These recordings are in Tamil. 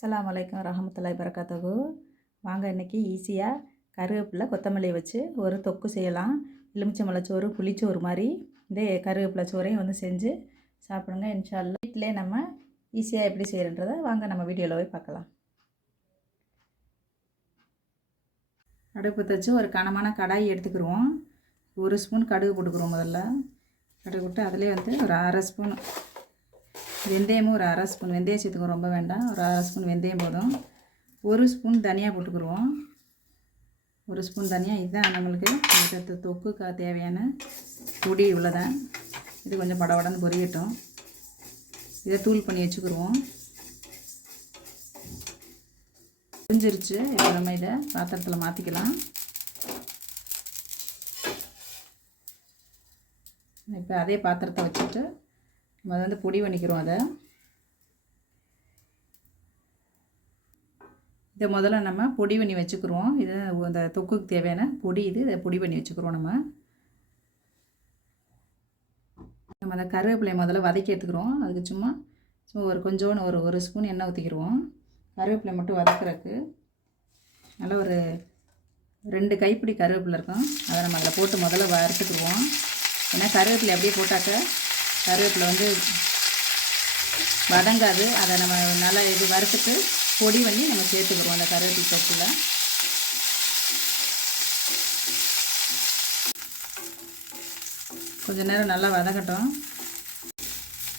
அஸ்ஸலாமு அலைக்கும் வரஹ்மத்துல்லாஹி வபரகாத்துஹு. வாங்க இன்றைக்கி ஈஸியாக கருவேப்பிலை கொத்தமல்லி வச்சு ஒரு தொக்கு செய்யலாம். எலுமிச்சம்பழச்சோறு புளிச்சோறு மாதிரி இந்த கருவேப்பிலை சோறையும் வந்து செஞ்சு சாப்பிடுங்க இன்ஷா அல்லாஹ். வீட்டிலே நம்ம ஈஸியாக எப்படி செய்கிறன்றதை வாங்க நம்ம வீடியோவில் போய் பார்க்கலாம். அடுப்பு வச்சு ஒரு கனமான கடாய் எடுத்துக்கிடுவோம். 1 ஸ்பூன் கடுகு போட்டுக்கிறோம். முதல்ல கடுகு போட்டு அதிலே வந்து ஒரு 1/2 ஸ்பூன் வெந்தயமும் ஒரு 1/2 ஸ்பூன் வெந்தயம் சேர்த்துக்கிறோம். ரொம்ப வேண்டாம், ஒரு 1/2 ஸ்பூன் வெந்தயம் போதும். 1 ஸ்பூன் தனியாக போட்டுக்கிடுவோம். 1 ஸ்பூன் தனியாக. இதுதான் நம்மளுக்கு தொக்குக்கு தேவையான பொடி இவ்வளோதான். இது கொஞ்சம் படபடன்னு பொரியட்டும். இதை தூள் பண்ணி வச்சுக்கிடுவோம். பொரிஞ்சிருச்சு. இப்போ நம்ம இதை பாத்திரத்தில் மாற்றிக்கலாம். இப்போ அதே பாத்திரத்தை வச்சுட்டு நம்ம அதை வந்து பொடி பண்ணிக்கிறோம். இதை முதல்ல நம்ம பொடி பண்ணி வச்சுக்கிறோம். இது அந்த தொக்குக்கு தேவையான பொடி. இதை பொடி பண்ணி வச்சுக்கிறோம். நம்ம அந்த கருவேப்பிலையை முதல்ல வதக்கி எடுத்துக்கிறோம். அதுக்கு சும்மா கொஞ்சோன்னு ஒரு ஸ்பூன் எண்ணெய் ஊற்றிக்கிடுவோம். கருவேப்பிலை மட்டும் வதக்கிறதுக்கு நல்லா ஒரு 2 கைப்பிடி கருவேப்பிலை இருக்கும். அதை நம்ம அதில் போட்டு முதல்ல வறுத்துக்குருவோம். ஏன்னா கருவேப்பிலை அப்படியே போட்டாக்க கருவேப்பிலை வந்து வதங்காது. அதை நம்ம நல்லா இது வறுத்துட்டு பொடி பண்ணி நம்ம சேர்த்துக்கிறோம் அந்த கருவேப்பிலை தொக்குல. கொஞ்சம் நேரம் நல்லா வதங்கட்டும்.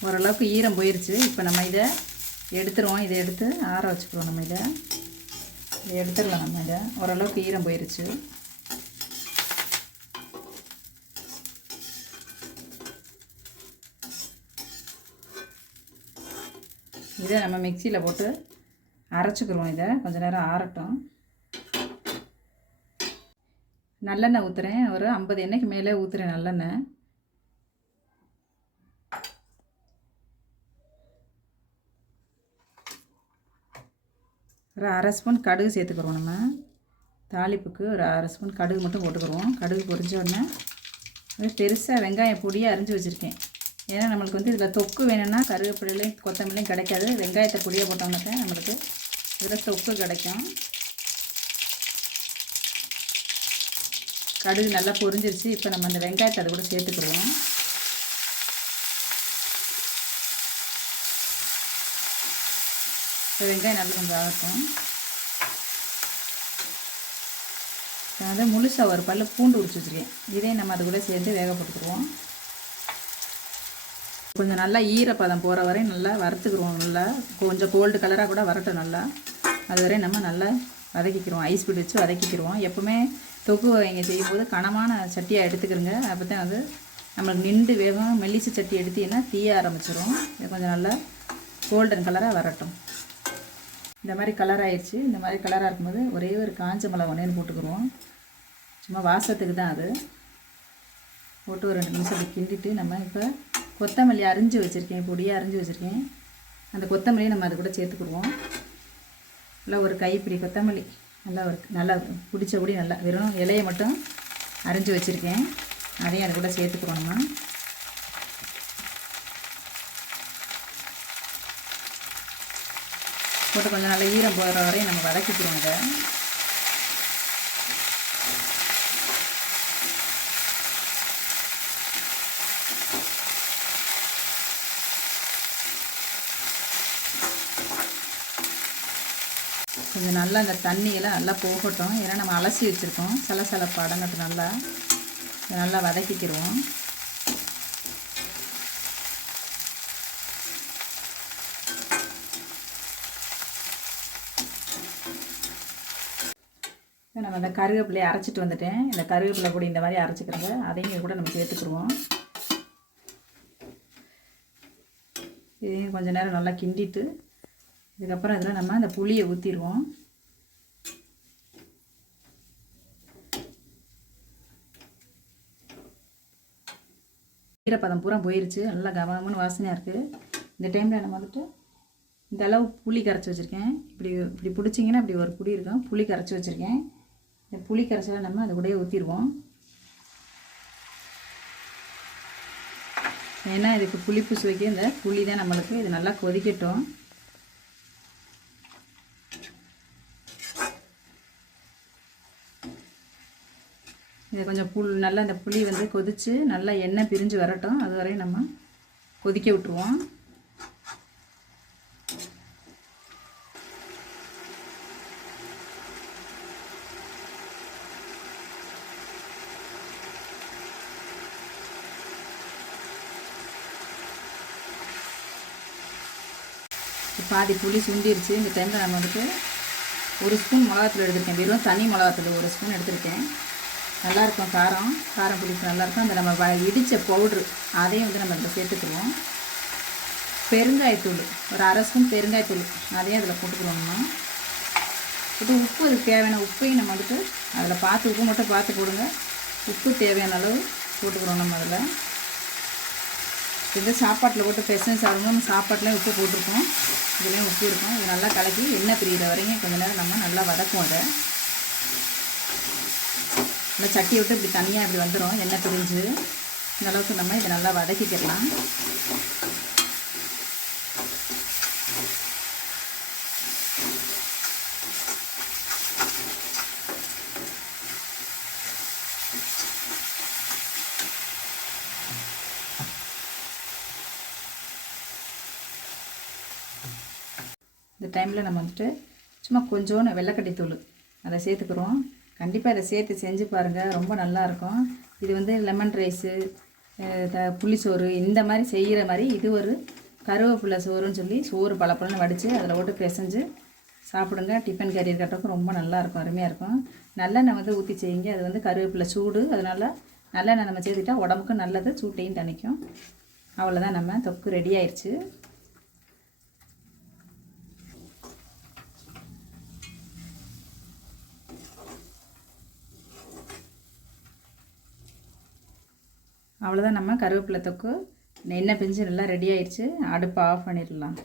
ஓரளவுக்கு ஈரம் போயிடுச்சு. இப்போ நம்ம இதை எடுத்துருவோம். இதை எடுத்து ஆற வச்சுக்கிறோம். நம்ம இதை எடுத்துடலாம். நம்ம இதை ஓரளவுக்கு ஈரம் போயிடுச்சு. இதை நம்ம மிக்சியில் போட்டு அரைச்சிக்கிறோம். இதை கொஞ்சம் நேரம் ஆறட்டும். நல்லெண்ணெய் ஊற்றுறேன். ஒரு 50 எண்ணெய்க்கு மேலே ஊற்றுறேன் நல்லெண்ணெய். ஒரு 1/2 ஸ்பூன் கடுகு சேர்த்துக்கிறோம். நம்ம தாளிப்புக்கு ஒரு 1/2 ஸ்பூன் கடுகு மட்டும் போட்டுக்கிறோம். கடுகு பொரிஞ்ச உடனே பெருசாக வெங்காயம் பொடியாக அரிஞ்சு வச்சுருக்கேன். ஏன்னா நம்மளுக்கு வந்து இதில் தொக்கு வேணும்னா கருவேப்பிலையும் கொத்தமல்லியும் கிடைக்காது. வெங்காயத்தை பொடியாக போட்டோம்னாக்க நம்மளுக்கு இதில் தொக்கு கிடைக்கும். கடுகு நல்லா பொரிஞ்சிருச்சு. இப்போ நம்ம அந்த வெங்காயத்தை அதை கூட சேர்த்துக்கிடுவோம். இப்போ வெங்காயம் நல்லா கொஞ்சம் ஆகட்டும். அதை முழுசாக ஒரு பல்லு பூண்டு உரிச்சு வச்சுருக்கேன். இதையும் நம்ம அது கூட சேர்ந்து வேக போட்டுக்கிடுவோம். கொஞ்சம் நல்லா ஈரப்பதம் போகிற வரையும் நல்லா வறுத்துக்கிடுவோம். நல்லா கொஞ்சம் கோல்டு கலராக கூட வரட்டும். நல்லா அது வரையும் நம்ம நல்லா வதக்கிக்கிறோம். ஐஸ் பிடி வச்சு வதக்கிக்கிறோம். எப்போவுமே தொக்கு வகைங்க செய்யும்போது கனமான சட்டியாக எடுத்துக்கிறோங்க. அப்போ தான் வந்து நம்மளுக்கு நின்று வேகம். மெல்லிசு சட்டி எடுத்தீங்கன்னா தீய ஆரம்பிச்சிடும். இது கொஞ்சம் நல்லா கோல்டன் கலராக வரட்டும். இந்த மாதிரி கலர் ஆயிடுச்சு. இந்த மாதிரி கலராக இருக்கும்போது ஒரே ஒரு காஞ்ச மிளகா ஒன்றேன்னு போட்டுக்கிடுவோம். சும்மா வாசத்துக்கு தான் அது. போட்டு ஒரு 2 நிமிஷம் கிண்டிட்டு நம்ம இப்போ கொத்தமல்லி அரிஞ்சு வச்சுருக்கேன். பொடியாக அரிஞ்சு வச்சுருக்கேன். அந்த கொத்தமல்லியை நம்ம அது கூட சேர்த்துக்கிடுவோம். நல்லா ஒரு கைப்பிடி கொத்தமல்லி நல்லா பிடிச்சபடி நல்லா வெறும் இலையை மட்டும் அரிஞ்சு வச்சுருக்கேன். அதையும் அது கூட சேர்த்துக்கிறோம். நம்ம போட்டு கொஞ்சம் நல்லா ஈரம் போகிற வரையும் நம்ம வதக்கிக்கிறோம். இதை கொஞ்சம் நல்லா அந்த தண்ணியெல்லாம் நல்லா போகட்டும். ஏன்னா நம்ம அலசி வச்சுருக்கோம். சலசலப்பு அடங்கட்டும். நல்லா வதக்கிக்கிடுவோம். நம்ம அந்த கருவேப்பிலையை அரைச்சிட்டு வந்துட்டேன். இந்த கருவேப்பிலை கூட இந்த மாதிரி அரைச்சிக்கிறோங்க. அதையும் கூட நம்ம சேர்த்துக்கிடுவோம். இதையும் கொஞ்சம் நேரம் நல்லா கிண்டிட்டு இதுக்கப்புறம் இதில் நம்ம அந்த புளியை ஊற்றிடுவோம். ஈரப்பதம் பூரா போயிடுச்சு. நல்லா கவனமான வாசனையாக இருக்குது. இந்த டைமில் நம்ம வந்துட்டு இந்த அளவு புளி கரைச்சி வச்சுருக்கேன். இப்படி பிடிச்சிங்கன்னா இப்படி ஒரு புளி இருக்கும். புளி கரைச்சி வச்சுருக்கேன். இந்த புளி கரைச்சலை நம்ம அதை கூட ஊற்றிடுவோம். ஏன்னா இதுக்கு புளிப்பு சுவைக்கு இந்த புளி தான் நம்மளுக்கு. இது நல்லா கொதிக்கட்டும். இதை கொஞ்சம் நல்லா இந்த புளி வந்து கொதித்து நல்லா எண்ணெய் பிரிஞ்சு வரட்டும். அது வரையும் நம்ம கொதிக்க விட்டுருவோம். பாதி புளி சுண்டிருச்சு. இந்த டைமில் நம்ம வந்துட்டு 1 ஸ்பூன் மிளகாத்தூள் எடுத்திருக்கேன். வெறும் தனி மிளகாத்தூள் 1 ஸ்பூன் எடுத்திருக்கேன். நல்லாயிருக்கும், காரம் புளிப்பு நல்லாயிருக்கும். அந்த நம்ம இடித்த பவுட்ரு அதையும் வந்து நம்ம இதில் சேர்த்துக்குருவோம். பெருங்காயத்தூள் ஒரு 1/2 ஸ்பூன் பெருங்காயத்தூள் அதையும் அதில் போட்டுக்குவோம்னா இப்போ உப்பு அதுக்கு தேவையான உப்பையும் நம்ம வந்துட்டு அதில் பார்த்து உப்பு மட்டும் பார்த்து போடுங்க. உப்பு தேவையான அளவு போட்டுக்கிறோம். நம்ம அதில் இது சாப்பாட்டில் போட்டு பெசஞ்சு சாப்பிடும்போது சாப்பாட்டில் உப்பு போட்டிருக்கோம். இதுலேயும் உப்பு இருக்கும். இது நல்லா கலக்கி எண்ணெய் பிரிகிற வரைக்கும் கொஞ்சம் நேரம் நம்ம நல்லா வதக்குவோம். அதை நல்லா சட்டியை விட்டு இப்படி தனியாக இப்படி வந்துடும் எண்ணெய் பிரிஞ்சு. இந்த அளவுக்கு நம்ம இதை நல்லா வதக்கிக்கலாம். இந்த டைமில் நம்ம வந்துட்டு சும்மா கொஞ்சோன்னு வெள்ளைக்கட்டித்தூள் அதை சேர்த்துக்கிறோம். கண்டிப்பாக இதை சேர்த்து செஞ்சு பாருங்கள், ரொம்ப நல்லாயிருக்கும். இது வந்து லெமன் ரைஸு, புளிசோறு இந்த மாதிரி செய்கிற மாதிரி இது ஒரு கருவேப்பிலை சோறுன்னு சொல்லி சோறு பழப்பழன்னு வடித்து அதில் போட்டு பிசைஞ்சு சாப்பிடுங்க. டிஃபன் கேரியர் கட்டுறதுக்கு ரொம்ப நல்லாயிருக்கும், அருமையாக இருக்கும். நல்லெண்ணெய் வந்து ஊற்றி செய்யுங்க. அது வந்து கருவேப்பிலை சூடு, அதனால் நல்லெண்ணெய் நம்ம சேர்த்துட்டா உடம்புக்கும் நல்லது, சூட்டையும் தணிக்கும். அவ்வளோதான், நம்ம தொக்கு ரெடி ஆயிடுச்சு. அவ்வளோதான், நம்ம கருவேப்பிலை தொக்கு எண்ணெய் பிரிஞ்சு நல்லா ரெடி ஆயிடுச்சு. அடுப்பை ஆஃப் பண்ணிடலாம்.